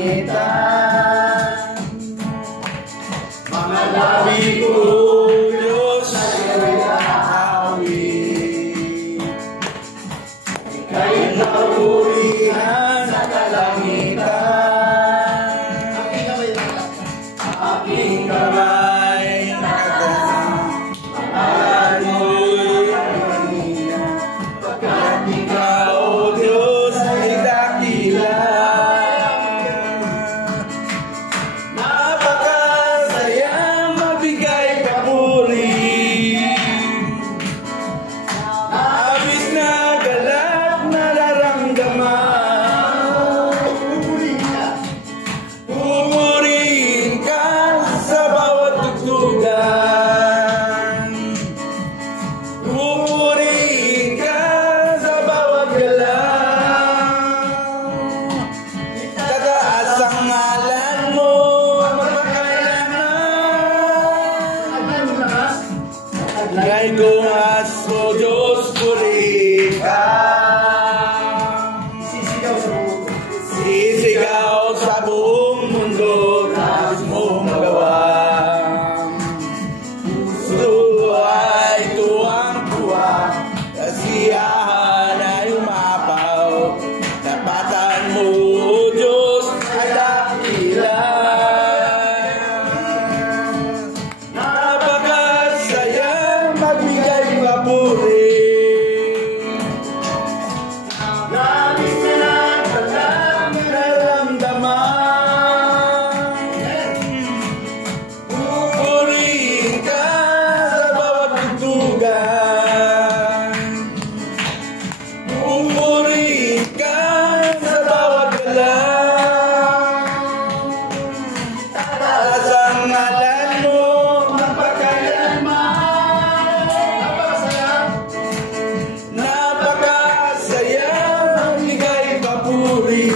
kalangitan. Mga labi ko, Diyos, sa'yo'y aawit. Ika'y napurihan sa kalangitan. Aking kamay nakagana, pangalan mo'y kalangitan. Pagkat ikaw, O Diyos, ay dakila. Napakasayang mabigay papuri. Labis na galak nararamdaman. Pupurihin ka sa bawat tugtugan. Pupurihin ka sa bawat galaw. Tataas ang ngalan mo magpakailanman. Taglay kong aso, Diyos, purihin ka. Sisigaw sa buong mundo, nais mo magawa. Puso ay tuwang-tuwa, kasiyahan ay umapaw. Tapatan mo, O Diyos, ay dakila. Napakasayang magbigay papuri. Labis na galak nararamdaman. Pupurihin ka sa bawat tugtugan. Pupurihin ka sa bawat galaw. Tataas ang ngalan mo magpakailanman. Napakasayang magbigay papuri.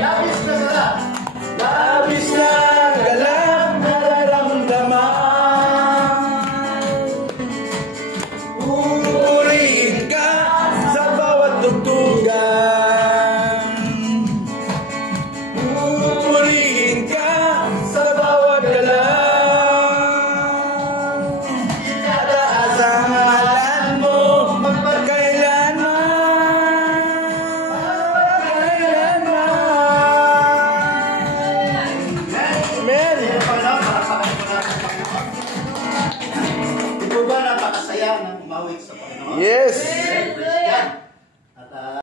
Labis na galak nararamdaman. Pupurihin ka sa bawat tugtugan. Pupurihin ka sa bawat galaw. Tataas ang ngalan mo magpakailanman. Amen. Ito ba napakasaya na umawit sa Panginoon? Yes. Christian. At